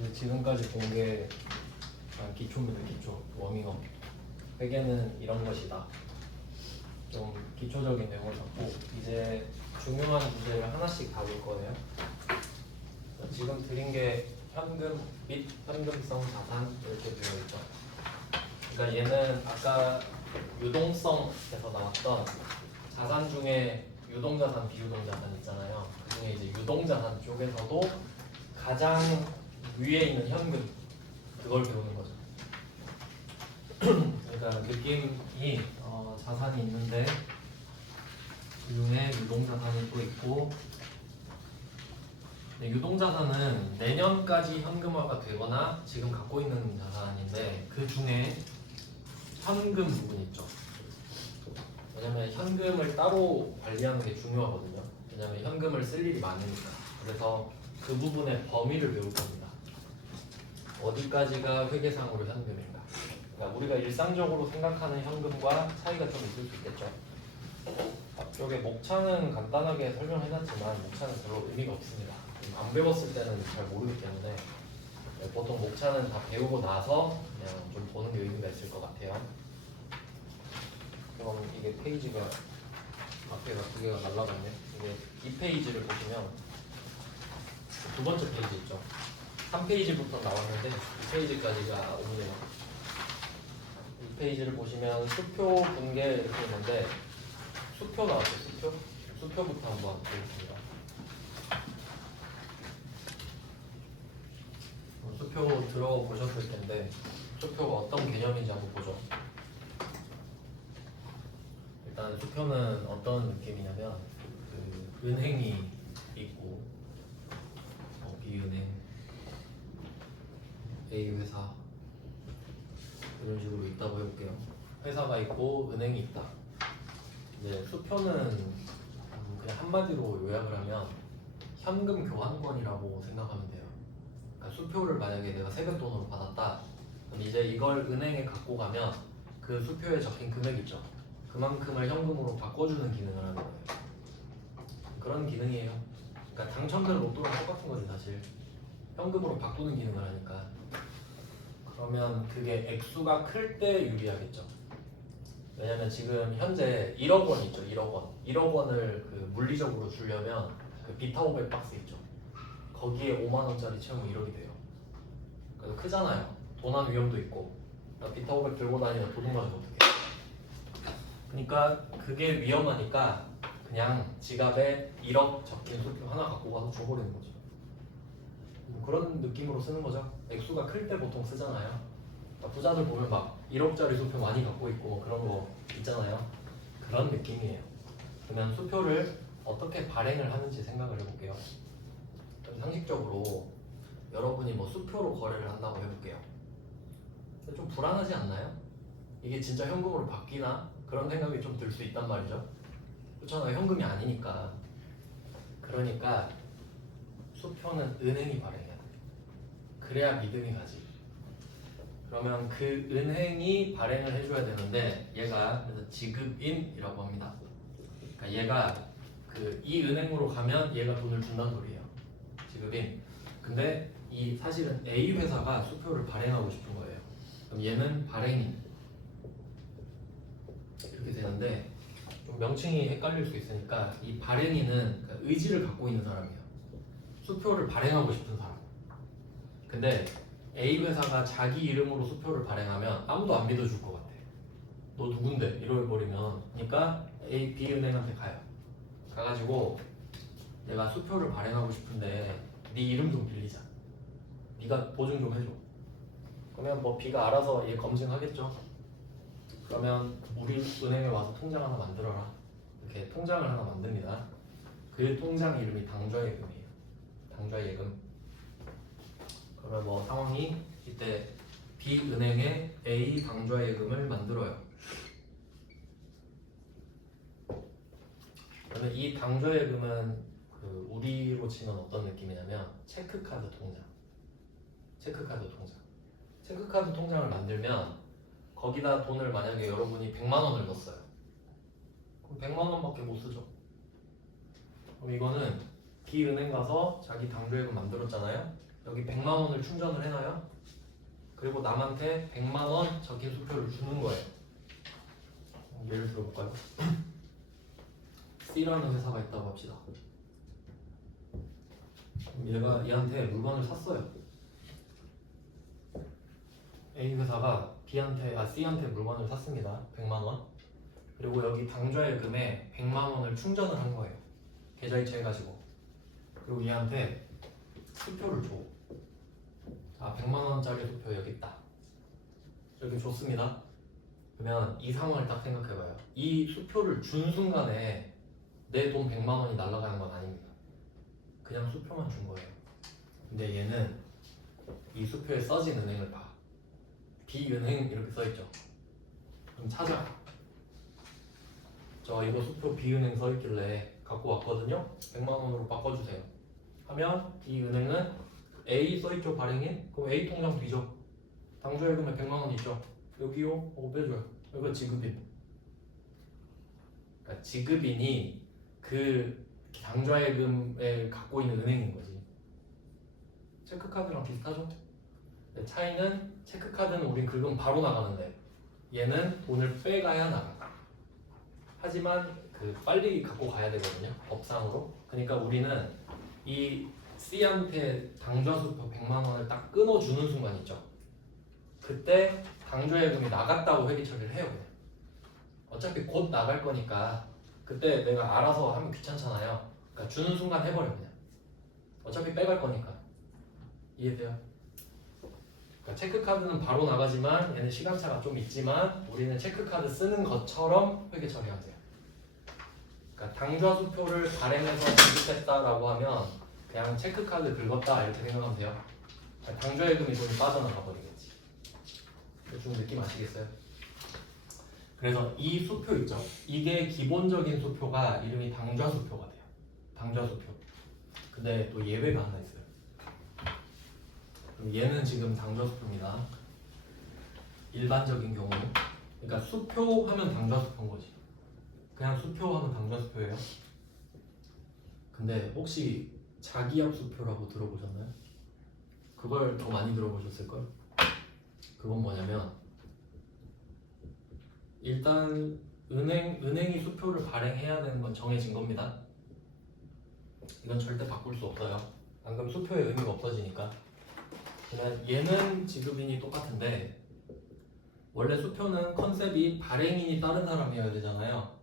이제 지금까지 본 게 기초입니다. 기초 워밍업. 회계는 이런 것이다. 좀 기초적인 내용을 잡고 이제 중요한 주제를 하나씩 다룰 거예요. 지금 드린 게 현금 및 현금성 자산 이렇게 되어 있죠. 그러니까 얘는 아까 유동성에서 나왔던 자산 중에 유동자산, 비유동자산 있잖아요. 그 중에 이제 유동자산 쪽에서도 가장 위에 있는 현금 그걸 배우는 거죠. 그러니까 느낌이 자산이 있는데 그 중에 유동자산이 또 있고, 유동자산은 내년까지 현금화가 되거나 지금 갖고 있는 자산인데 그 중에 현금 부분이 있죠. 왜냐면 현금을 따로 관리하는 게 중요하거든요. 왜냐면 현금을 쓸 일이 많으니까. 그래서 그 부분의 범위를 배울 겁니다. 어디까지가 회계상으로 현금인가. 그러니까 우리가 일상적으로 생각하는 현금과 차이가 좀 있을 수 있겠죠. 앞쪽에 목차는 간단하게 설명해놨지만 목차는 별로 의미가 없습니다. 안 배웠을 때는 잘 모르기 때문에 보통 목차는 다 배우고 나서 그냥 좀 보는 게 의미가 있을 것 같아요. 그럼 이게 페이지가 앞에가 두 개가 날라갔네. 이게 2페이지를 보시면 두 번째 페이지 있죠. 3페이지부터 나왔는데 2페이지까지가 오네요. 2페이지를 보시면 수표 분계 이렇게 있는데 수표 나왔죠. 수표부터 한번 보겠습니다. 수표 들어보셨을 텐데 수표가 어떤 개념인지 한번 보죠. 일단 수표는 어떤 느낌이냐면 그 은행이 있고 B은행, A회사 이런 식으로 있다고 해볼게요. 회사가 있고 은행이 있다. 이제 수표는 그냥 한마디로 요약을 하면 현금 교환권이라고 생각하면 돼요. 그러니까 수표를 만약에 내가 세뱃돈으로 받았다. 그럼 이제 이걸 은행에 갖고 가면 그 수표에 적힌 금액 있죠. 그만큼을 현금으로 바꿔주는 기능을 하는 거예요. 그런 기능이에요. 그러니까 당첨된 로또랑 똑같은 거지 사실. 현금으로 바꾸는 기능을 하니까. 그러면 그게 액수가 클 때 유리하겠죠. 왜냐면 지금 현재 1억 원 있죠. 1억 원. 1억 원을 그 물리적으로 주려면 그 비타500 박스 있죠. 거기에 5만 원짜리 채우면 1억이 돼요. 그래서 크잖아요. 도난 위험도 있고. 비타500 들고 다니면 도둑 맞으면 어떡해. 그러니까 그게 위험하니까 그냥 지갑에 1억 적힌 수표 하나 갖고 가서 줘버리는 거죠. 그런 느낌으로 쓰는 거죠. 액수가 클 때 보통 쓰잖아요. 그러니까 부자들 보면 막 1억짜리 수표 많이 갖고 있고 그런 거 있잖아요. 그런 느낌이에요. 그러면 수표를 어떻게 발행을 하는지 생각을 해볼게요. 상식적으로 여러분이 뭐 수표로 거래를 한다고 해볼게요. 좀 불안하지 않나요? 이게 진짜 현금으로 바뀌나? 그런 생각이 좀 들 수 있단 말이죠. 그렇잖아요. 현금이 아니니까. 그러니까 수표는 은행이 발행해야 돼. 그래야 믿음이 가지. 그러면 그 은행이 발행을 해줘야 되는데 얘가 그래서 지급인이라고 합니다. 그러니까 얘가 이 은행으로 가면 얘가 돈을 준다는 소리예요. 지급인. 근데 이 사실은 A 회사가 수표를 발행하고 싶은 거예요. 그럼 얘는 발행인. 이렇게 되는데 좀 명칭이 헷갈릴 수 있으니까 이 발행인은 그러니까 의지를 갖고 있는 사람이에요. 수표를 발행하고 싶은 사람. 근데 A 회사가 자기 이름으로 수표를 발행하면 아무도 안 믿어줄 것 같아. 너 누군데? 이러버리면. 그러니까 B 은행한테 가요. 가가지고 내가 수표를 발행하고 싶은데 네 이름 좀 빌리자. 네가 보증 좀 해줘. 그러면 뭐 B가 알아서 얘 검증하겠죠. 그러면 우리 은행에 와서 통장 하나 만들어라. 이렇게 통장을 하나 만듭니다. 그 통장 이름이 당좌예금이에요. 당좌예금. 그러면 뭐 상황이 이때 B 은행에 A 당좌예금을 만들어요. 그러면 이 당좌예금은 우리로 치면 어떤 느낌이냐면 체크카드 통장. 체크카드 통장. 체크카드 통장을 만들면 거기다 돈을 만약에 여러분이 100만 원을 넣었어요. 그럼 100만 원밖에 못 쓰죠. 그럼 이거는 B 은행 가서 자기 당좌예금 만들었잖아요. 여기 100만 원을 충전을 해놔요. 그리고 남한테 100만 원 적힌 수표를 주는 거예요. 예를 들어볼까요? C라는 회사가 있다고 합시다. 얘가 얘한테 물건을 샀어요. A 회사가 C한테 물건을 샀습니다. 100만 원. 그리고 여기 당좌예금에 100만 원을 충전을 한 거예요. 계좌이체 해가지고. 그리고 얘한테 수표를 줘. 자, 100만 원짜리 수표 여기 있다. 이렇게 줬습니다. 그러면 이 상황을 딱 생각해봐요. 이 수표를 준 순간에 내 돈 100만 원이 날아가는 건 아닙니다. 그냥 수표만 준 거예요. 근데 얘는 이 수표에 써진 은행을 봐. B은행 이렇게 써있죠. 그럼 찾아. 저 이거 수표 B은행 써있길래 갖고 왔거든요. 100만 원으로 바꿔주세요. 하면 이 은행은 A 써있죠, 발행인? 그럼 A 통장 뒤져. 당좌예금에 100만 원 있죠. 여기요? 빼줘요. 이거 지급인. 그러니까 지급인이 그 당좌예금을 갖고 있는 은행인 거지. 체크카드랑 비슷하죠? 차이는 체크카드는 우린 긁으면 바로 나가는데 얘는 돈을 빼가야 나가. 하지만 그 빨리 갖고 가야 되거든요, 법상으로. 그러니까 우리는 이 C한테 당좌수표 100만 원을 딱 끊어주는 순간 있죠. 그때 당좌예금이 나갔다고 회계 처리를 해요. 그냥. 어차피 곧 나갈 거니까 그때 내가 알아서 하면 귀찮잖아요. 그러니까 주는 순간 해버려 그냥. 어차피 빼갈 거니까. 이해돼요? 그러니까 체크카드는 바로 나가지만 얘는 시간차가 좀 있지만 우리는 체크카드 쓰는 것처럼 회계 처리하세요. 그러니까 당좌수표를 발행해서 지급했다라고 하면 그냥 체크카드 긁었다 이렇게 생각하면 돼요. 그러니까 당좌예금이 돈이 빠져나가 버리겠지. 대충 느낌 아시겠어요? 그래서 이 수표 있죠. 이게 기본적인 수표가 이름이 당좌수표가 돼요. 당좌수표. 근데 또 예외가 하나 있어요. 그럼 얘는 지금 당좌수표입니다. 일반적인 경우. 그러니까 수표하면 당좌수표인 거지. 그냥 수표하면 당좌수표예요. 근데 혹시 자기압수표라고 들어보셨나요? 그걸 더 많이 들어보셨을걸? 그건 뭐냐면 일단 은행이 수표를 발행해야 되는 건 정해진 겁니다. 이건 절대 바꿀 수 없어요. 안 그러면 수표의 의미가 없어지니까. 그냥 얘는 지급인이 똑같은데 원래 수표는 컨셉이 발행인이 다른 사람이어야 되잖아요.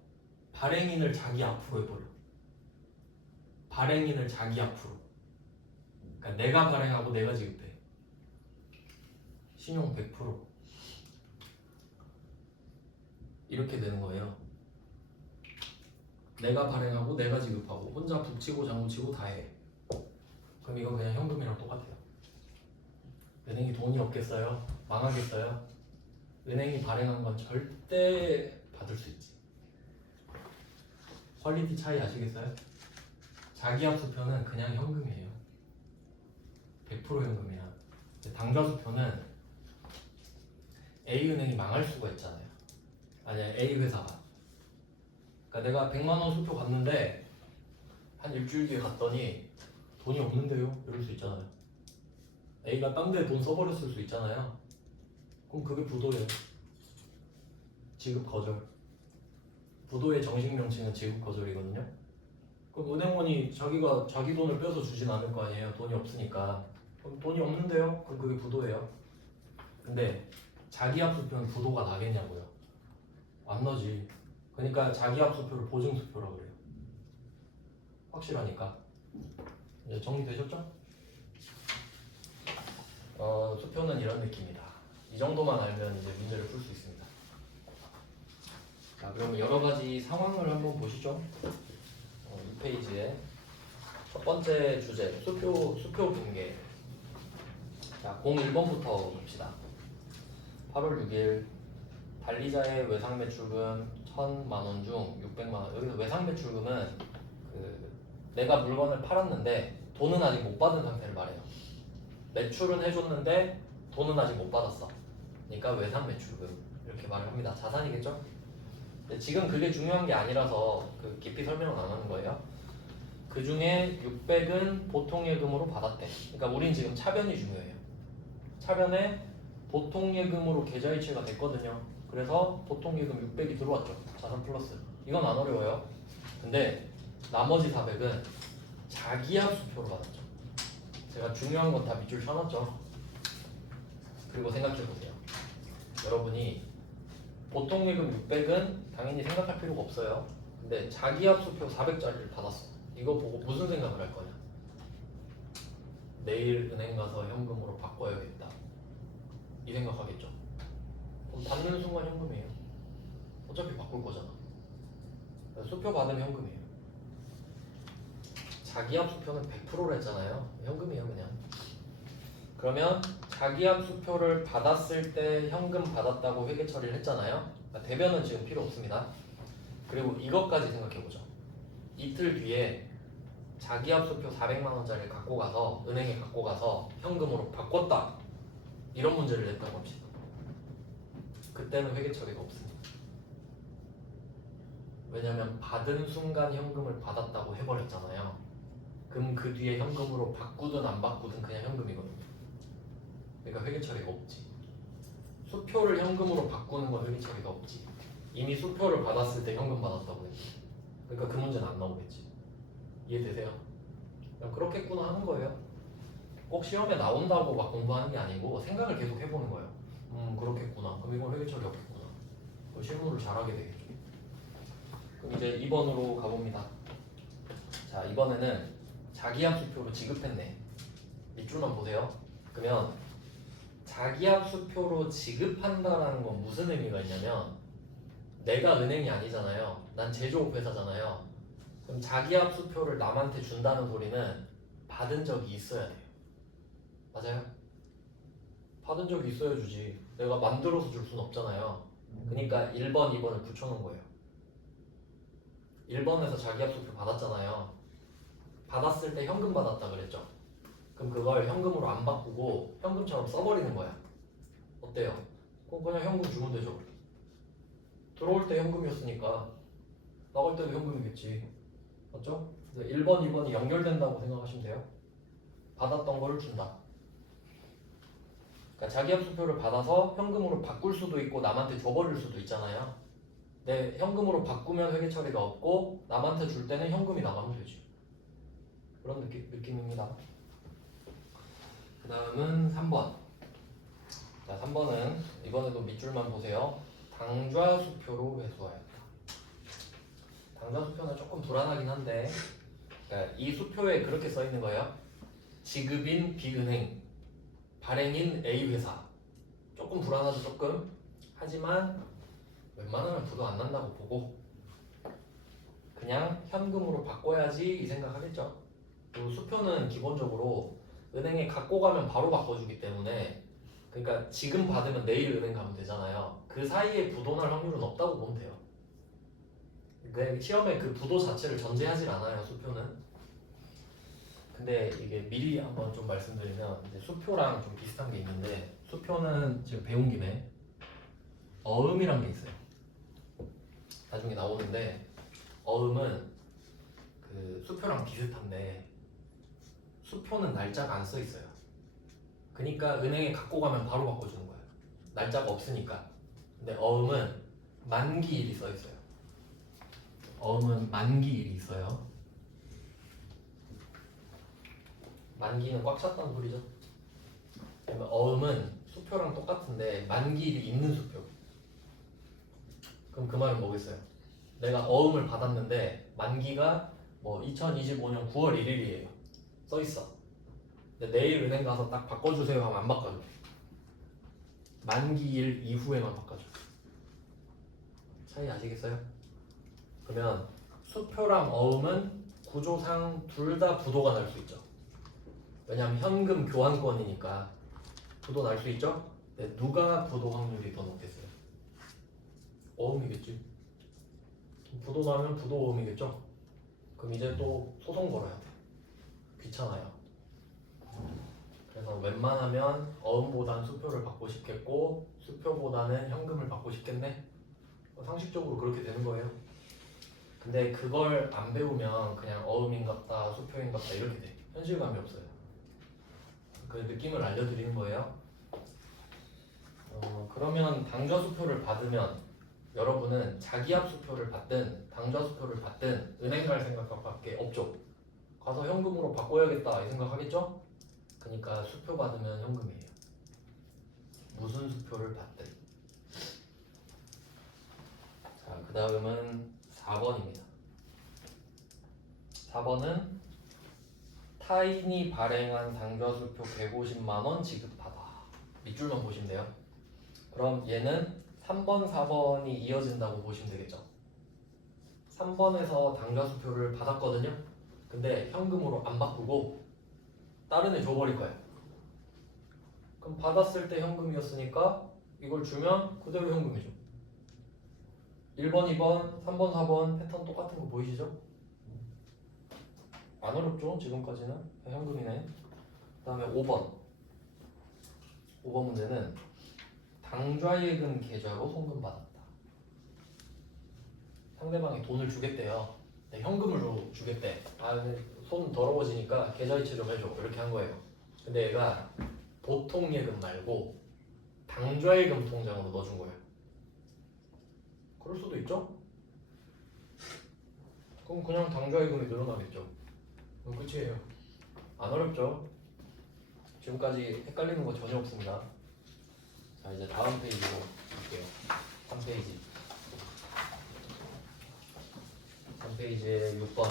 발행인을 자기 앞으로 해버려. 발행인을 자기 앞으로. 그러니까 내가 발행하고 내가 지급해. 신용 100%. 이렇게 되는 거예요. 내가 발행하고 내가 지급하고 혼자 북치고 장구치고 다 해. 그럼 이거 그냥 현금이랑 똑같아요. 은행이 돈이 없겠어요? 망하겠어요? 은행이 발행한 건 절대 받을 수 있지. 퀄리티 차이 아시겠어요? 자기압수표는 그냥 현금이에요. 100% 현금이야. 당좌수표는 A은행이 망할 수가 있잖아요. 아니야, A 회사가. 그러니까 내가 100만 원 수표 갔는데 한 일주일 뒤에 갔더니 돈이 없는데요? 이럴 수 있잖아요. A가 딴 데 돈 써버렸을 수 있잖아요. 그럼 그게 부도예요. 지급 거절. 부도의 정식 명칭은 지급 거절이거든요. 그럼 은행원이 자기 돈을 빼서 주진 않을 거 아니에요. 돈이 없으니까. 그럼 돈이 없는데요? 그럼 그게 부도예요. 근데 자기압수표는 부도가 나겠냐고요. 안 나지. 그러니까 자기압수표를 보증수표라고 그래요. 확실하니까. 이제 정리되셨죠? 수표는 이런 느낌이다. 이 정도만 알면 이제 문제를 풀 수 있습니다. 자, 그러면 여러 가지 상황을 한번 보시죠. 이 페이지에 첫 번째 주제, 수표 붕괴. 자, 01번부터 봅시다. 8월 6일 달리자의 외상 매출금 1,000만 원 중 600만 원. 여기서 외상 매출금은 내가 물건을 팔았는데 돈은 아직 못 받은 상태를 말해요. 매출은 해줬는데 돈은 아직 못 받았어. 그러니까 외상 매출금 이렇게 말을 합니다. 자산이겠죠? 근데 지금 그게 중요한 게 아니라서 깊이 설명은 안 하는 거예요. 그 중에 600은 보통예금으로 받았대. 그러니까 우린 지금 차변이 중요해요. 차변에 보통예금으로 계좌이체가 됐거든요. 그래서 보통예금 600이 들어왔죠. 자산 플러스. 이건 안 어려워요. 근데 나머지 400은 자기합 수표로 받았죠. 제가 중요한 건 다 밑줄 쳐놨죠. 그리고 생각해보세요. 여러분이 보통예금 600은 당연히 생각할 필요가 없어요. 근데 자기합 수표 400짜리를 받았어. 이거 보고 무슨 생각을 할 거냐? 내일 은행 가서 현금으로 바꿔야겠다. 이 생각하겠죠. 그럼 받는 순간 현금이에요. 어차피 바꿀 거잖아. 수표 받으면 현금이에요. 자기합 수표는 100%로 했잖아요. 현금이에요 그냥. 그러면 자기합 수표를 받았을 때 현금 받았다고 회계 처리를 했잖아요. 그러니까 대변은 지금 필요 없습니다. 그리고 이것까지 생각해보죠. 이틀 뒤에 자기합 수표 400만 원짜리를 갖고 가서 은행에 갖고 가서 현금으로 바꿨다. 이런 문제를 냈다고 합시다. 그때는 회계 처리가 없습니다. 왜냐하면 받은 순간 현금을 받았다고 해버렸잖아요. 그럼 그 뒤에 현금으로 바꾸든 안 바꾸든 그냥 현금이거든요. 그러니까 회계 처리가 없지. 수표를 현금으로 바꾸는 건 회계 처리가 없지. 이미 수표를 받았을 때 현금 받았다고 했지. 그러니까 그 문제는 안 나오겠지. 이해되세요? 그냥 그렇겠구나 하는 거예요. 꼭 시험에 나온다고 막 공부하는 게 아니고 생각을 계속 해보는 거예요. 그렇겠구나. 그럼 이건 회계 처리 없겠구나. 그럼 실무를 잘하게 되겠죠. 그럼 이제 2번으로 가봅니다. 자, 이번에는 자기합 수표로 지급했네. 밑줄만 보세요. 그러면 자기합 수표로 지급한다라는 건 무슨 의미가 있냐면 내가 은행이 아니잖아요. 난 제조업 회사잖아요. 그럼 자기합 수표를 남한테 준다는 소리는 받은 적이 있어야 돼요. 맞아요? 받은 적이 있어야 주지. 내가 만들어서 줄 수는 없잖아요. 그러니까 1번, 2번을 붙여놓은 거예요. 1번에서 자기합 수표 받았잖아요. 받았을 때 현금 받았다 그랬죠. 그럼 그걸 현금으로 안 바꾸고 현금처럼 써버리는 거야. 어때요? 그럼 그냥 현금 주면 되죠. 들어올 때 현금이었으니까 나갈 때도 현금이겠지. 맞죠? 1번, 2번이 연결된다고 생각하시면 돼요. 받았던 거를 준다. 그러니까 자기합 수표를 받아서 현금으로 바꿀 수도 있고 남한테 줘버릴 수도 있잖아요. 내 현금으로 바꾸면 회계 처리가 없고 남한테 줄 때는 현금이 나가면 되지. 그런 느낌입니다. 그 다음은 3번. 자, 3번은 이번에도 밑줄만 보세요. 당좌 수표로 회수하였다. 당좌 수표는 조금 불안하긴 한데, 그러니까 이 수표에 그렇게 써 있는 거예요. 지급인 B은행, 발행인 A회사. 조금 불안하죠, 조금. 하지만 웬만하면 부도 안 난다고 보고 그냥 현금으로 바꿔야지 이 생각하겠죠. 그리고 수표는 기본적으로 은행에 갖고 가면 바로 바꿔주기 때문에, 그러니까 지금 받으면 내일 은행 가면 되잖아요. 그 사이에 부도 날 확률은 없다고 보면 돼요. 그러니까 시험에 그 부도 자체를 전제하지 않아요, 수표는. 근데 이게 미리 한번 좀 말씀드리면 이제 수표랑 좀 비슷한 게 있는데, 수표는 지금 배운 김에 어음이란 게 있어요. 나중에 나오는데 어음은 그 수표랑 비슷한데 수표는 날짜가 안 써 있어요. 그러니까 은행에 갖고 가면 바로 바꿔주는 거예요. 날짜가 없으니까. 근데 어음은 만기일이 써 있어요. 어음은 만기일이 있어요. 만기는 꽉 찼다는 소리죠. 그러면 어음은 수표랑 똑같은데 만기일이 있는 수표. 그럼 그 말은 뭐겠어요? 내가 어음을 받았는데 만기가 뭐 2025년 9월 1일이에요. 써 있어. 근데 내일 은행 가서 딱 바꿔주세요 하면 안 바꿔줘. 만기일 이후에만 바꿔줘. 차이 아시겠어요? 그러면 수표랑 어음은 구조상 둘 다 부도가 날 수 있죠. 왜냐하면 현금 교환권이니까 부도 날 수 있죠. 근데 누가 부도 확률이 더 높겠어요? 어음이겠지. 부도 나면 부도 어음이겠죠. 그럼 이제 또 소송 걸어야 돼. 귀찮아요. 그래서 웬만하면 어음보단 수표를 받고 싶겠고 수표보다는 현금을 받고 싶겠네. 상식적으로 그렇게 되는 거예요. 근데 그걸 안 배우면 그냥 어음인갑다, 수표인갑다 이렇게 돼. 현실감이 없어요. 그 느낌을 알려드리는 거예요. 그러면 당좌수표를 받으면 여러분은 자기압수표를 받든 당좌수표를 받든 은행 갈 생각밖에 없죠. 가서 현금으로 바꿔야겠다 이 생각하겠죠? 그러니까 수표 받으면 현금이에요. 무슨 수표를 받든. 자, 그 다음은 4번입니다. 4번은 타인이 발행한 당좌수표 150만원 지급하다. 밑줄만 보시면 돼요. 그럼 얘는 3번, 4번이 이어진다고 보시면 되겠죠. 3번에서 당좌수표를 받았거든요. 근데 현금으로 안 바꾸고 다른 애 줘버릴 거예요. 그럼 받았을 때 현금이었으니까 이걸 주면 그대로 현금이죠. 1번, 2번, 3번, 4번 패턴 똑같은 거 보이시죠? 안 어렵죠? 지금까지는 현금이네. 그 다음에 5번. 5번 문제는 당좌예금 계좌로 송금받았다. 상대방이 돈을 주겠대요. 네, 현금으로 주겠대. 아, 근데 손 더러워지니까 계좌이체 좀 해줘. 이렇게 한 거예요. 근데 얘가 보통 예금 말고 당좌예금 통장으로 넣어준 거예요. 그럴 수도 있죠? 그럼 그냥 당좌예금이 늘어나겠죠. 그럼 끝이에요. 안 어렵죠? 지금까지 헷갈리는 거 전혀 없습니다. 자, 이제 다음 페이지로 갈게요. 3페이지. 3페이지에 6번.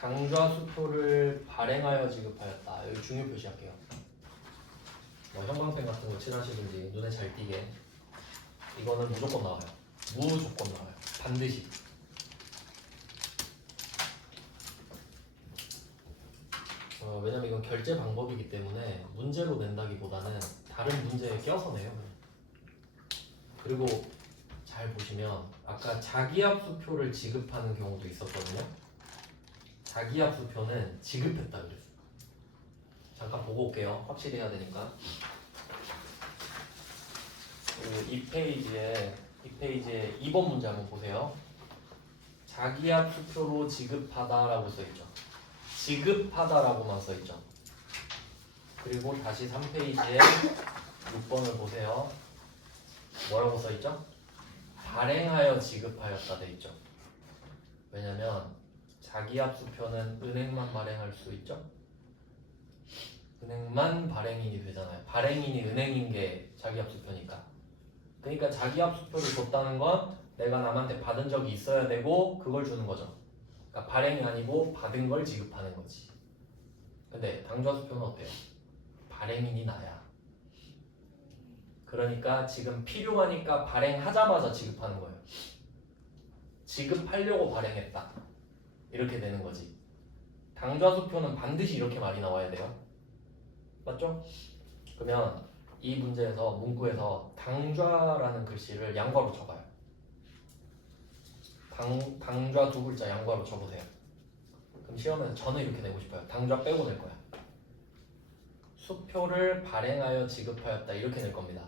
당좌수표를 발행하여 지급하였다. 여기 중요 표시할게요. 뭐 형광펜 같은 거 칠하시든지 눈에 잘 띄게. 이거는 무조건 나와요. 무조건 나와요. 반드시. 왜냐면 이건 결제 방법이기 때문에 문제로 낸다기보다는 다른 문제에 껴서 내요. 그리고 잘 보시면 아까 자기압수표를 지급하는 경우도 있었거든요. 자기압수표는 지급했다 그랬어요. 잠깐 보고 올게요. 확실히 해야 되니까. 이 페이지에 2번 문제 한번 보세요. 자기압수표로 지급하다라고 써있죠. 지급하다라고만 써있죠. 그리고 다시 3페이지에 6번을 보세요. 뭐라고 써있죠? 발행하여 지급하였다 돼 있죠. 왜냐면 자기압수표는 은행만 발행할 수 있죠. 은행만 발행인이 되잖아요. 발행인이 은행인 게 자기압수표니까. 그러니까 자기압수표를 줬다는 건 내가 남한테 받은 적이 있어야 되고 그걸 주는 거죠. 그러니까 발행이 아니고 받은 걸 지급하는 거지. 근데 당좌수표는 어때요? 발행인이 나야. 그러니까 지금 필요하니까 발행하자마자 지급하는 거예요. 지급하려고 발행했다. 이렇게 되는 거지. 당좌수표는 반드시 이렇게 말이 나와야 돼요. 맞죠? 그러면 이 문제에서 문구에서 당좌라는 글씨를 양괄호 쳐봐요. 당좌 두 글자 양괄호 쳐보세요. 그럼 시험에서 저는 이렇게 내고 싶어요. 당좌 빼고 낼 거야. 수표를 발행하여 지급하였다 이렇게 낼 겁니다.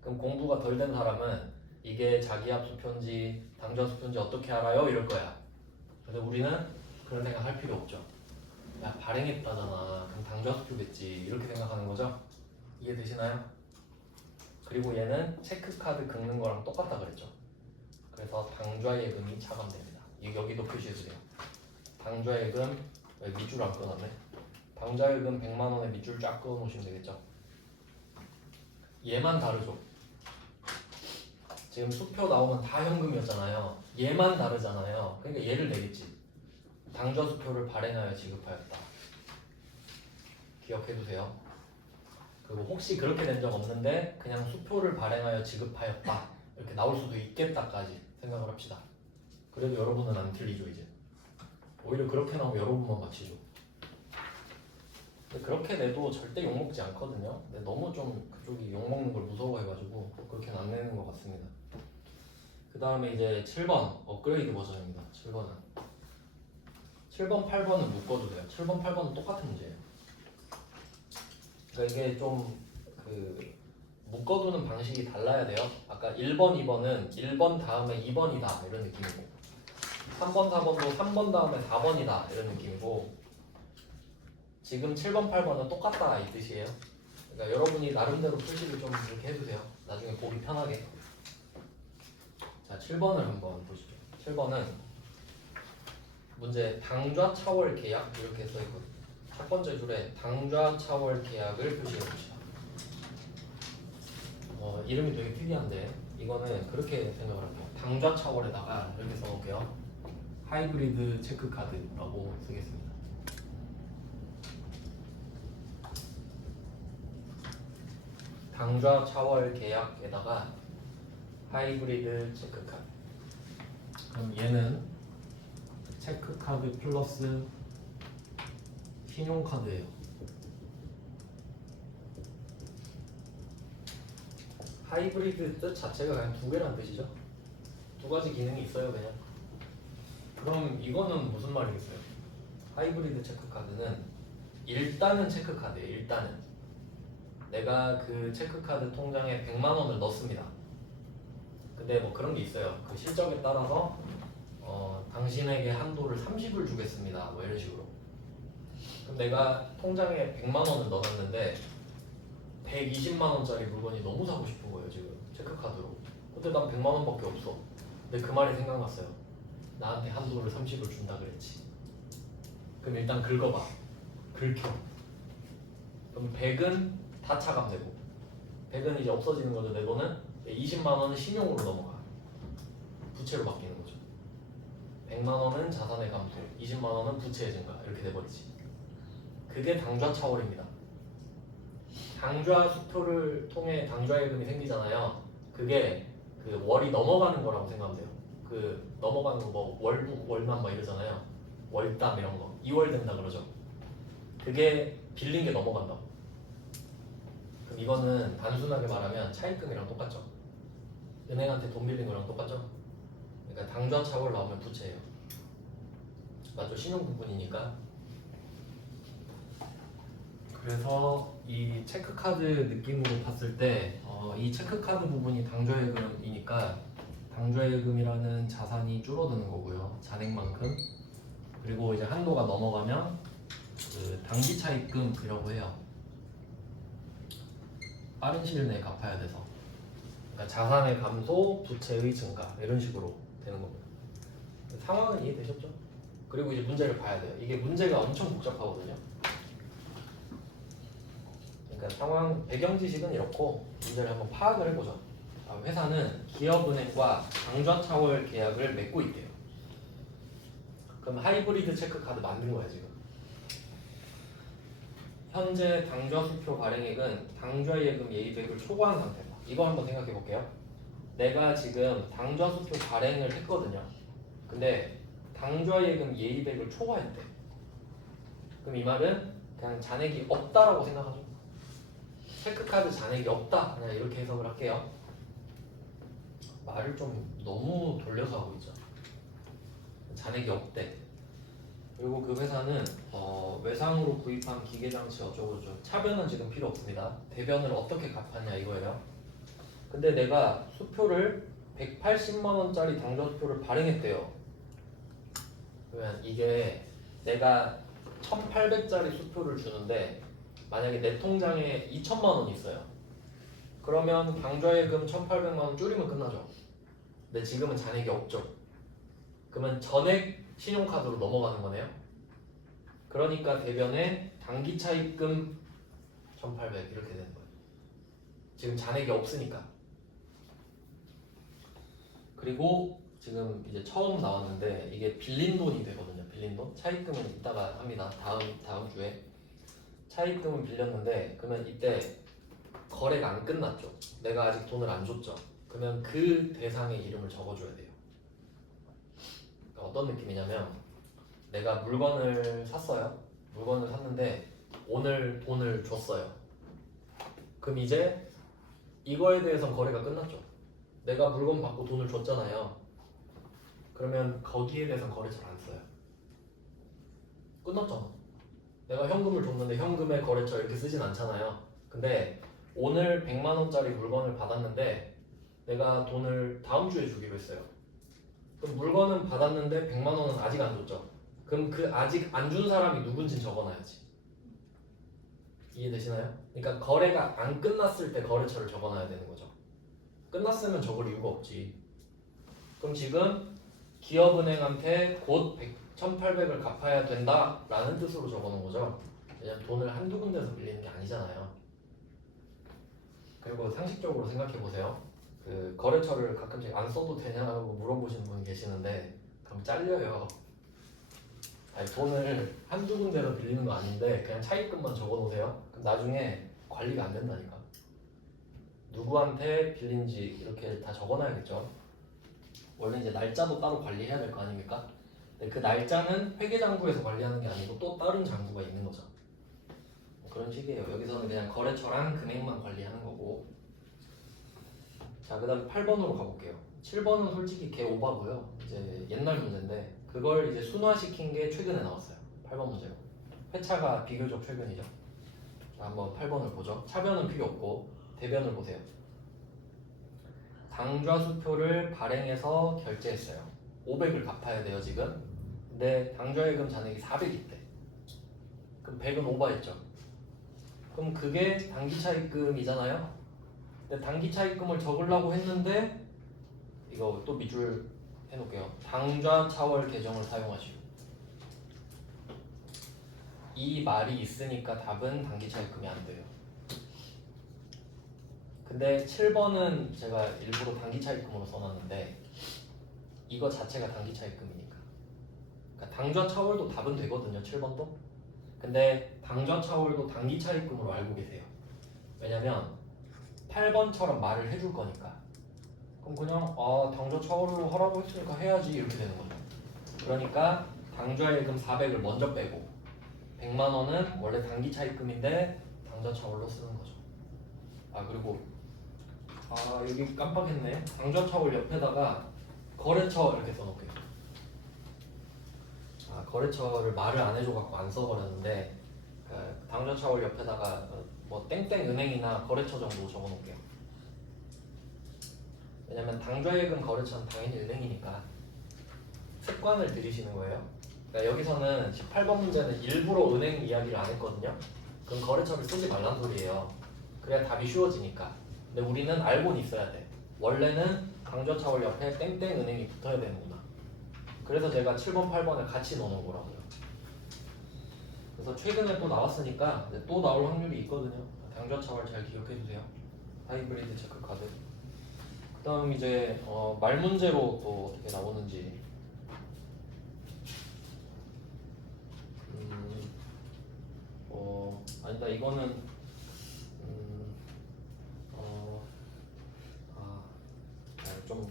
그럼 공부가 덜 된 사람은 이게 자기압수표인지 당좌수표인지 어떻게 알아요? 이럴 거야. 근데 우리는 그런 생각 할 필요 없죠. 야, 발행했다잖아. 그럼 당좌수표겠지. 이렇게 생각하는 거죠. 이해되시나요? 그리고 얘는 체크카드 긁는 거랑 똑같다 그랬죠. 그래서 당좌예금이 차감됩니다. 여기도 표시해주세요. 당좌예금, 왜 밑줄 안 끊었네? 당좌예금 100만원에 밑줄 쫙 그어 놓으시면 되겠죠. 얘만 다르죠. 지금 수표 나오면 다 현금이었잖아요. 얘만 다르잖아요. 그러니까 얘를 내겠지. 당좌수표를 발행하여 지급하였다. 기억해두세요. 그리고 혹시 그렇게 된 적 없는데 그냥 수표를 발행하여 지급하였다 이렇게 나올 수도 있겠다까지 생각을 합시다. 그래도 여러분은 안 틀리죠 이제. 오히려 그렇게 나오면 여러분만 맞히죠. 근데 그렇게 내도 절대 욕먹지 않거든요. 근데 너무 좀 그쪽이 욕먹는 걸 무서워해가지고 그렇게는 안 내는 것 같습니다. 그 다음에 이제 7번 업그레이드 버전입니다. 7번 8번은 묶어도 돼요. 7번 8번은 똑같은 문제예요. 그러니까 이게 좀 묶어두는 방식이 달라야 돼요. 아까 1번, 2번은 1번 다음에 2번이다 이런 느낌이고 3번, 4번도 3번 다음에 4번이다 이런 느낌이고 지금 7번, 8번은 똑같다 이 뜻이에요. 그러니까 여러분이 나름대로 표시를 좀 이렇게 해주세요. 나중에 보기 편하게. 자, 7번을 한번 보시죠. 7번은 문제 당좌 차월 계약 이렇게 써있거든요. 첫 번째 줄에 당좌 차월 계약을 표시해 봅시다. 이름이 되게 특이한데 이거는 그렇게 생각을 할게요. 당좌 차월에다가 이렇게 써볼게요. 하이브리드 체크카드라고 쓰겠습니다. 당좌 차월 계약에다가 하이브리드 체크카드. 그럼 얘는 체크카드 플러스 신용카드예요. 하이브리드 뜻 자체가 그냥 두 개라는 뜻이죠. 두 가지 기능이 있어요, 그냥. 그럼 이거는 무슨 말이겠어요? 하이브리드 체크카드는 일단은 체크카드예요. 일단은 내가 그 체크카드 통장에 100만 원을 넣습니다. 근데 뭐 그런 게 있어요. 그 실적에 따라서 당신에게 한도를 30을 주겠습니다. 뭐 이런 식으로. 그럼 내가 통장에 100만 원을 넣었는데 120만 원짜리 물건이 너무 사고 싶은 거예요, 지금 체크카드로. 근데 난 100만 원밖에 없어. 근데 그 말이 생각났어요. 나한테 한도를 30을 준다 그랬지. 그럼 일단 긁어봐. 긁혀. 그럼 100은 다 차감되고 100은 이제 없어지는 거죠. 내 돈은 20만 원은 신용으로 넘어가. 부채로 바뀌는 거죠. 100만 원은 자산의 감소, 20만 원은 부채의 증가 이렇게 돼버리지. 그게 당좌 차월입니다. 당좌 수표를 통해 당좌 예금이 생기잖아요. 그게 그 월이 넘어가는 거라고 생각하면 돼요. 그 넘어가는 거 뭐 월북, 월남 막 이러잖아요. 월담 이런 거 2월 된다 그러죠. 그게 빌린 게 넘어간다고. 그럼 이거는 단순하게 말하면 차입금이랑 똑같죠. 은행한테 돈 빌린 거랑 똑같죠. 그러니까 당좌 차월 나오면 부채예요. 맞죠? 신용 부분이니까. 그래서 이 체크카드 느낌으로 봤을 때 이 체크카드 부분이 당좌예금이니까 당좌예금이라는 자산이 줄어드는 거고요. 잔액만큼. 그리고 이제 한도가 넘어가면 그 단기차입금이라고 해요. 빠른 시일 내에 갚아야 돼서. 그러니까 자산의 감소, 부채의 증가 이런 식으로 되는 겁니다. 상황은 이해되셨죠? 그리고 이제 문제를 봐야 돼요. 이게 문제가 엄청 복잡하거든요. 그러니까 상황 배경 지식은 이렇고 문제를 한번 파악을 해보죠. 회사는 기업은행과 당좌 차월 계약을 맺고 있대요. 그럼 하이브리드 체크카드 만든 거야 지금. 현재 당좌 수표 발행액은 당좌 예금 예입액을 초과한 상태다. 이거 한번 생각해 볼게요. 내가 지금 당좌 수표 발행을 했거든요. 근데 당좌 예금 예입액을 초과했대. 그럼 이 말은 그냥 잔액이 없다라고 생각하죠. 체크카드 잔액이 없다. 그냥 이렇게 해석을 할게요. 말을 좀 너무 돌려서 하고 있죠. 잔액이 없대. 그리고 그 회사는 외상으로 구입한 기계장치 어쩌고저쩌고 차변은 지금 필요 없습니다. 대변을 어떻게 갚았냐 이거예요. 근데 내가 수표를 180만 원짜리 당좌 수표를 발행했대요. 그러면 이게 내가 1800짜리 수표를 주는데 만약에 내 통장에 2천만 원 있어요. 그러면 당좌예금 1800만 원 줄이면 끝나죠. 근데 지금은 잔액이 없죠. 그러면 전액 신용카드로 넘어가는 거네요. 그러니까 대변에 단기차입금 1800 이렇게 되는 거예요. 지금 잔액이 없으니까. 그리고 지금 이제 처음 나왔는데 이게 빌린 돈이 되거든요. 빌린 돈. 차입금은 이따가 합니다. 다음 주에. 차입금은 빌렸는데 그러면 이때 거래가 안 끝났죠. 내가 아직 돈을 안 줬죠. 그러면 그 대상의 이름을 적어줘야 돼요. 그러니까 어떤 느낌이냐면 내가 물건을 샀어요. 물건을 샀는데 오늘 돈을 줬어요. 그럼 이제 이거에 대해서 거래가 끝났죠. 내가 물건 받고 돈을 줬잖아요. 그러면 거기에 대해서 거래 잘 안 써요. 끝났잖아. 내가 현금을 줬는데 현금의 거래처 이렇게 쓰진 않잖아요. 근데 오늘 100만 원짜리 물건을 받았는데 내가 돈을 다음 주에 주기로 했어요. 그럼 물건은 받았는데 100만 원은 아직 안 줬죠. 그럼 그 아직 안 준 사람이 누군지 적어놔야지. 이해되시나요? 그러니까 거래가 안 끝났을 때 거래처를 적어놔야 되는 거죠. 끝났으면 적을 이유가 없지. 그럼 지금 기업은행한테 곧 1,800을 갚아야 된다라는 뜻으로 적어놓은 거죠. 왜냐면 돈을 한두 군데서 빌리는 게 아니잖아요. 그리고 상식적으로 생각해보세요. 그 거래처를 가끔씩 안 써도 되냐고 물어보시는 분이 계시는데 그럼 잘려요. 아니, 돈을 한두 군데서 빌리는 거 아닌데 그냥 차입금만 적어놓으세요. 그럼 나중에 관리가 안 된다니까. 누구한테 빌린지 이렇게 다 적어놔야겠죠. 원래 이제 날짜도 따로 관리해야 될 거 아닙니까? 근데 그 날짜는 회계장부에서 관리하는 게 아니고 또 다른 장부가 있는 거죠. 그런 식이에요. 여기서는 그냥 거래처랑 금액만 관리하는 거고. 자, 그 다음 8번으로 가볼게요. 7번은 솔직히 개 오바고요. 이제 옛날 문제인데 그걸 이제 순화시킨 게 최근에 나왔어요. 8번 문제가. 회차가 비교적 최근이죠. 자, 한번 8번을 보죠. 차변은 필요 없고 대변을 보세요. 당좌수표를 발행해서 결제했어요. 500을 갚아야 돼요 지금. 근데 당좌예금 잔액이 400 있대. 그럼 100은 오버했죠. 그럼 그게 단기차입금이잖아요. 근데 단기차입금을 적으려고 했는데 이거 또 밑줄 해놓을게요. 당좌차월 계정을 사용하시오. 이 말이 있으니까 답은 단기차입금이 안 돼요. 근데 7번은 제가 일부러 단기차입금으로 써놨는데 이거 자체가 단기차입금이니까. 그러니까 당좌차월도 답은 되거든요. 7번도. 근데 당좌차월도 단기차입금으로 알고 계세요. 왜냐면 8번처럼 말을 해줄 거니까. 그럼 그냥 당좌차월로 하라고 했으니까 해야지 이렇게 되는 거죠. 그러니까 당좌예금 400을 먼저 빼고 100만 원은 원래 단기차입금인데 당좌차월로 쓰는 거죠. 그리고 여기 깜빡했네. 당좌차월 옆에다가 거래처 이렇게 써놓을게요. 거래처를 말을 안 해줘갖고 안 써버렸는데 당좌차월 옆에다가 뭐 땡땡 은행이나 거래처 정도 적어놓을게요. 왜냐면 당좌예금 거래처는 당연히 은행이니까 습관을 들이시는 거예요. 그러니까 여기서는 18번 문제는 일부러 은행 이야기를 안 했거든요. 그럼 거래처를 쓰지 말란 소리예요. 그래야 답이 쉬워지니까. 근데 우리는 알고는 있어야 돼. 원래는 당좌차월 옆에 땡땡 은행이 붙어야 되는구나. 그래서 제가 7번, 8번을 같이 넣어놓은 거라고요. 그래서 최근에 또 나왔으니까 또 나올 확률이 있거든요. 당좌차월 잘 기억해주세요. 하이브리드 체크카드. 그 다음 이제 말 문제로 또 어떻게 나오는지. 아니다 이거는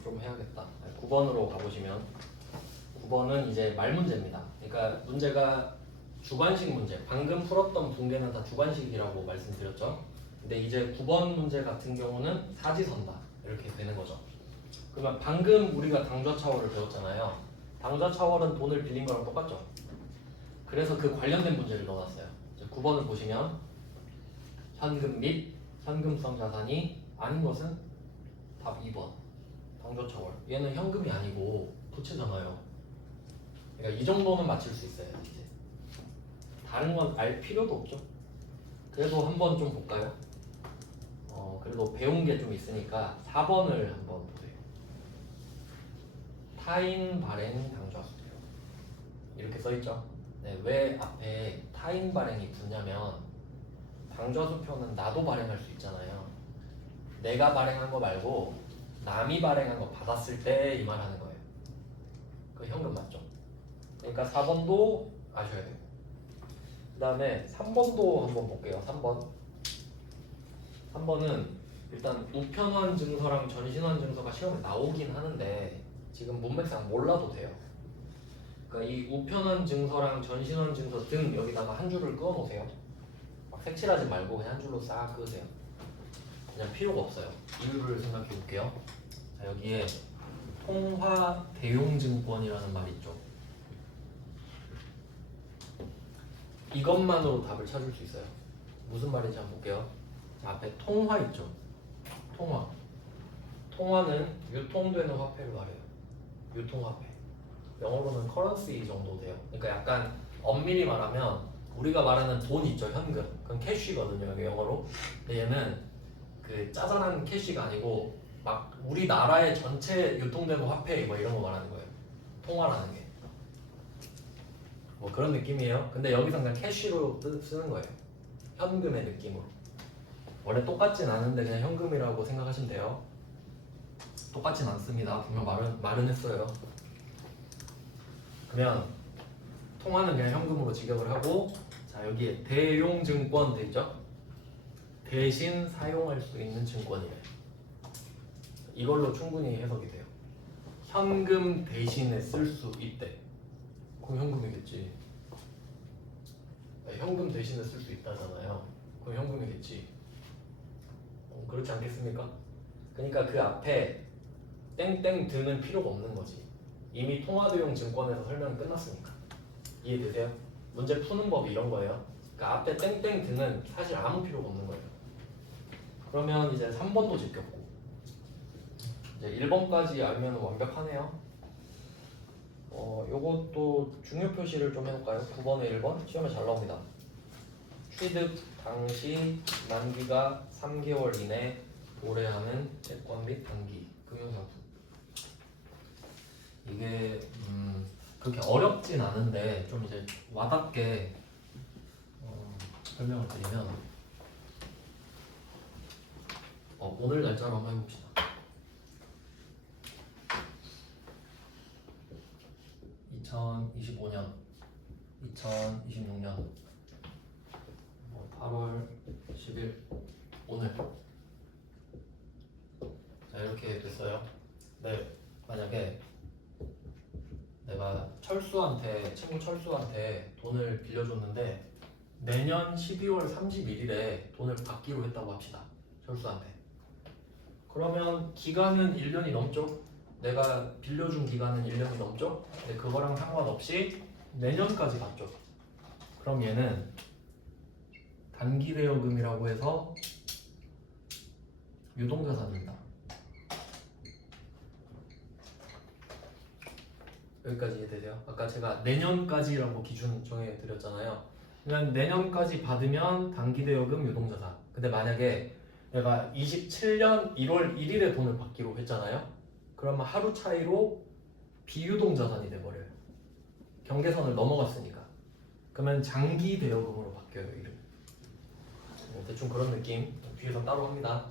좀 해야겠다. 9번으로 가보시면 9번은 이제 말 문제입니다. 그러니까 문제가 주관식 문제. 방금 풀었던 붕괴는 다 주관식이라고 말씀드렸죠. 근데 이제 9번 문제 같은 경우는 사지선다 이렇게 되는 거죠. 그러면 방금 우리가 당좌차월을 배웠잖아요. 당좌차월은 돈을 빌린 거랑 똑같죠. 그래서 그 관련된 문제를 넣어놨어요. 9번을 보시면 현금 및 현금성 자산이 아닌 것은 답 2번 당좌차월. 얘는 현금이 아니고 부채잖아요. 그러니까 이 정도는 맞출 수 있어요. 이제 다른 건 알 필요도 없죠. 그래도 한번 좀 볼까요? 그래도 배운 게 좀 있으니까 4번을 한번 보세요. 타인 발행 당좌수표 이렇게 써있죠. 네, 왜 앞에 타인 발행이 붙냐면 당좌수표는 나도 발행할 수 있잖아요. 내가 발행한 거 말고 남이 발행한 거 받았을 때 이 말 하는 거예요. 그 현금 맞죠? 그러니까 4번도 아셔야 돼요. 그 다음에 3번도 한번 볼게요. 3번은 일단 우편환 증서랑 전신환 증서가 시험에 나오긴 하는데 지금 문맥상 몰라도 돼요. 그러니까 이 우편환 증서랑 전신환 증서 등 여기다가 한 줄을 그어 놓으세요. 막 색칠하지 말고 그냥 한 줄로 싹 그으세요. 그냥 필요가 없어요. 이유를 생각해 볼게요. 자, 여기에 통화 대용증권이라는 말이 있죠. 이것만으로 답을 찾을 수 있어요. 무슨 말인지 한번 볼게요. 자, 앞에 통화 있죠. 통화는 유통되는 화폐를 말해요. 유통화폐. 영어로는 currency 정도 돼요. 그러니까 약간 엄밀히 말하면 우리가 말하는 돈 있죠, 현금. 그건 캐시거든요, 여기 영어로. 근데 얘는 그 짜잘한 캐시가 아니고 막 우리나라의 전체 유통되는 화폐 뭐 이런 거 말하는 거예요. 통화라는 게. 뭐 그런 느낌이에요. 근데 여기서 그냥 캐시로 쓰는 거예요. 현금의 느낌으로. 원래 똑같진 않은데 그냥 현금이라고 생각하시면 돼요. 똑같진 않습니다. 분명 말은 했어요. 그러면 통화는 그냥 현금으로 지급을 하고, 자 여기에 대용증권 돼 있죠? 대신 사용할 수 있는 증권이래. 이걸로 충분히 해석이 돼요. 현금 대신에 쓸 수 있대. 그럼 현금이겠지. 현금 대신에 쓸 수 있다잖아요. 그럼 현금이겠지. 그렇지 않겠습니까? 그러니까 그 앞에 땡땡 등은 필요가 없는 거지. 이미 통화대용 증권에서 설명이 끝났으니까. 이해되세요? 문제 푸는 법이 이런 거예요. 그러니까 앞에 땡땡 등은 사실 아무 필요가 없는 거예요. 그러면 이제 3번도 지켰고, 이제 1번까지 알면 완벽하네요. 요것도 중요 표시를 좀 해볼까요? 9번에 1번 시험에 잘 나옵니다. 취득 당시 만기가 3개월 이내 도래하는 채권 및 단기 금융상품. 이게 그렇게 어렵진 않은데 좀 이제 와닿게 설명을 드리면, 오늘 날짜로 한번 해봅시다. 2025년, 2026년 8월 10일 오늘. 자 이렇게 됐어요. 네, 만약에 내가 친구 철수한테 돈을 빌려줬는데 내년 12월 31일에 돈을 받기로 했다고 합시다. 철수한테. 그러면 기간은 1년이 넘죠? 내가 빌려준 기간은 1년이 넘죠? 근데 그거랑 상관없이 내년까지 받죠. 그럼 얘는 단기 대여금이라고 해서 유동자산입니다. 여기까지 이해되세요? 아까 제가 내년까지라고 기준 정해드렸잖아요. 그냥 내년까지 받으면 단기 대여금 유동자산. 근데 만약에 내가 27년 1월 1일에 돈을 받기로 했잖아요. 그러면 하루 차이로 비유동자산이 돼버려요. 경계선을 넘어갔으니까. 그러면 장기 대여금으로 바뀌어요, 이름. 대충 그런 느낌. 뒤에서 따로 합니다.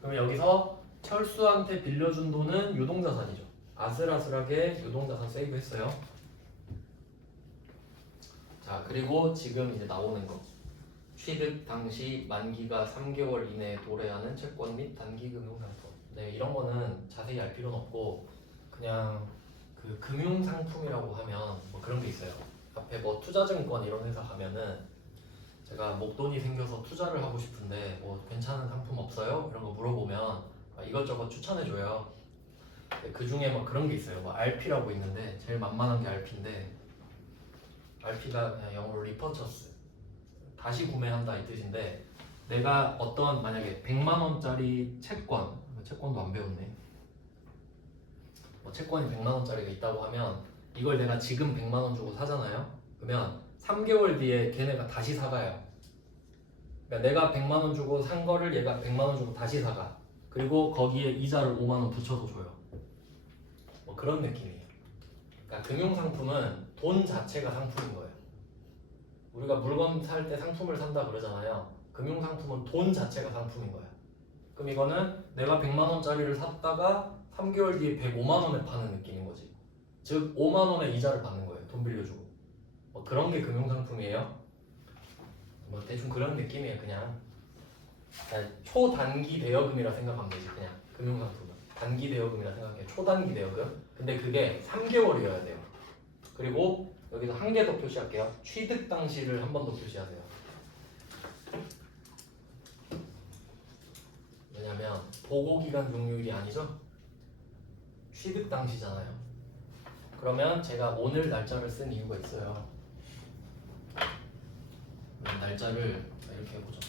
그러면 여기서 철수한테 빌려준 돈은 유동자산이죠. 아슬아슬하게 유동자산 세이브했어요. 자, 그리고 지금 이제 나오는 거. 취득 당시 만기가 3개월 이내에 도래하는 채권 및 단기금융상품. 네, 이런 거는 자세히 알 필요는 없고 그냥 그 금융상품이라고 하면 뭐 그런 게 있어요. 앞에 뭐 투자증권 이런 회사 가면은 제가 목돈이 생겨서 투자를 하고 싶은데 뭐 괜찮은 상품 없어요? 이런 거 물어보면 이것저것 추천해줘요. 그 중에 막 그런 게 있어요. 뭐 RP라고 있는데 제일 만만한 게 RP인데, RP가 그냥 영어로 리퍼처스, 다시 구매한다 이 뜻인데, 내가 어떤 만약에 100만 원짜리 채권도 안 배웠네. 뭐 채권이 100만 원짜리가 있다고 하면 이걸 내가 지금 100만 원 주고 사잖아요. 그러면 3개월 뒤에 걔네가 다시 사가요. 그러니까 내가 100만 원 주고 산 거를 얘가 100만 원 주고 다시 사가. 그리고 거기에 이자를 5만 원 붙여서 줘요. 뭐 그런 느낌이에요. 그러니까 금융상품은 돈 자체가 상품인 거예요. 우리가 물건 살 때 상품을 산다 그러잖아요. 금융상품은 돈 자체가 상품인 거야. 그럼 이거는 내가 100만 원짜리를 샀다가 3개월 뒤에 105만 원에 파는 느낌인 거지. 즉 5만 원의 이자를 받는 거예요. 돈 빌려주고. 뭐 그런 게 금융상품이에요. 뭐 대충 그런 느낌이에요. 그냥 초단기 대여금이라 생각하면 되지. 그냥 금융상품은 단기 대여금이라 생각해. 초단기 대여금. 근데 그게 3개월이어야 돼요. 그리고 여기서 한 개 더 표시할게요. 취득 당시를 한 번 더 표시하세요. 왜냐면 보고기간 종료일이 아니죠? 취득 당시잖아요. 그러면 제가 오늘 날짜를 쓴 이유가 있어요. 날짜를 이렇게 해보죠.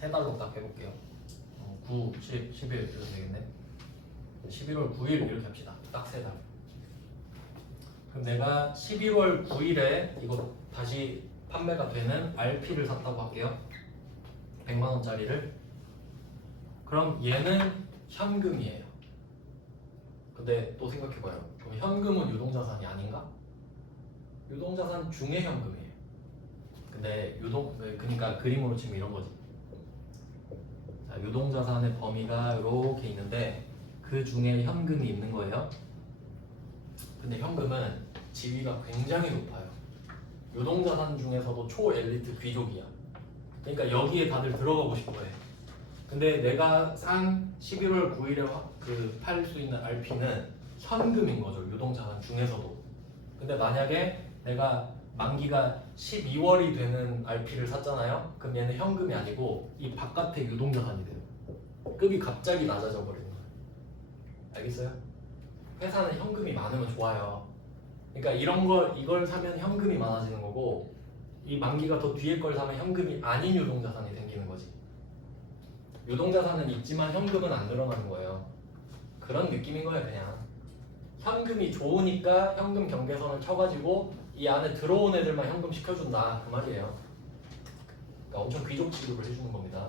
세 달로 딱 해볼게요. 9, 10, 11 이렇게 되겠네. 11월 9일 이렇게 합시다. 딱 세 달. 그럼 내가 11월 9일에 이거 다시 판매가 되는 RP를 샀다고 할게요. 100만 원짜리를. 그럼 얘는 현금이에요. 근데 또 생각해봐요. 그럼 현금은 유동자산이 아닌가? 유동자산 중에 현금이에요. 근데 그러니까 그림으로 치면 이런 거지. 자, 유동자산의 범위가 이렇게 있는데 그 중에 현금이 있는 거예요. 근데 현금은 지위가 굉장히 높아요. 유동자산 중에서도 초엘리트 귀족이야. 그러니까 여기에 다들 들어가고 싶어 해. 근데 내가 산 11월 9일에 팔 수 있는 RP는 현금인 거죠. 유동자산 중에서도. 근데 만약에 내가 만기가 12월이 되는 RP를 샀잖아요. 그럼 얘는 현금이 아니고 이 바깥에 유동자산이 돼요. 급이 갑자기 낮아져 버리는 거예요. 알겠어요? 회사는 현금이 많으면 좋아요. 그러니까 이걸 사면 현금이 많아지는 거고, 이 만기가 더 뒤에 걸 사면 현금이 아닌 유동자산이 생기는 거지. 유동자산은 있지만 현금은 안 늘어나는 거예요. 그런 느낌인 거예요. 그냥 현금이 좋으니까 현금 경계선을 쳐가지고 이 안에 들어온 애들만 현금 시켜준다 그 말이에요. 그러니까 엄청 귀족 취급을 해주는 겁니다.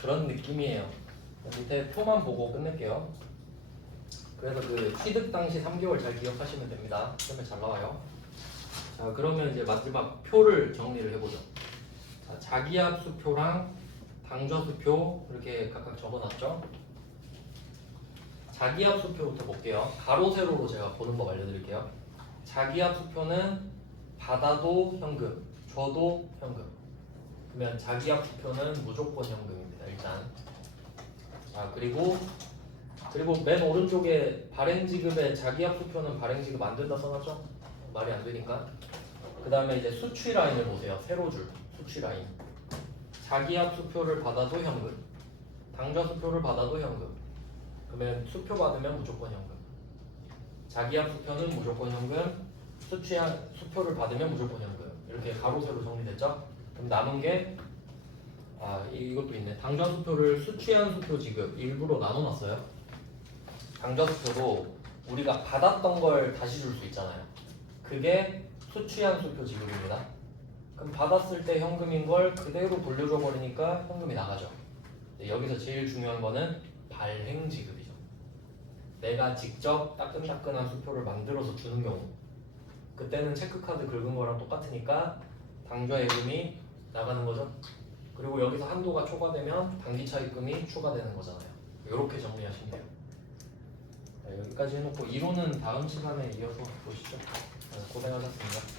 그런 느낌이에요. 밑에 표만 보고 끝낼게요. 그래서 그 취득 당시 3개월 잘 기억하시면 됩니다. 그러면 잘 나와요. 자, 그러면 이제 마지막 표를 정리를 해보죠. 자, 자기합수표랑 당좌수표 이렇게 각각 적어놨죠. 자기합수표부터 볼게요. 가로 세로로 제가 보는 법 알려드릴게요. 자기합수표는 받아도 현금, 줘도 현금. 그러면 자기합수표는 무조건 현금입니다. 일단. 자, 그리고 맨 오른쪽에 발행지급에 자기합수표는 발행지급 안 된다 써놨죠? 말이 안 되니까. 그 다음에 이제 수취 라인을 보세요. 세로줄 수취 라인. 자기합수표를 받아도 현금, 당좌수표를 받아도 현금. 그러면 수표 받으면 무조건 현금. 자기합수표는 무조건 현금, 수표를 받으면 무조건 현금. 이렇게 가로 세로 정리됐죠? 그럼 남은 게 이것도 있네. 당좌수표를 수취한 수표 지급 일부러 나눠놨어요. 당좌수표도 우리가 받았던 걸 다시 줄 수 있잖아요. 그게 수취한 수표 지급입니다. 그럼 받았을 때 현금인 걸 그대로 돌려줘 버리니까 현금이 나가죠. 여기서 제일 중요한 거는 발행 지급이죠. 내가 직접 따끈따끈한 수표를 만들어서 주는 경우, 그때는 체크카드 긁은 거랑 똑같으니까 당좌 예금이 나가는 거죠. 그리고 여기서 한도가 초과되면 당기차 입금이 추가되는 거잖아요. 이렇게 정리하시면 돼요. 자, 여기까지 해놓고 이론은 다음 시간에 이어서 보시죠. 고생하셨습니다.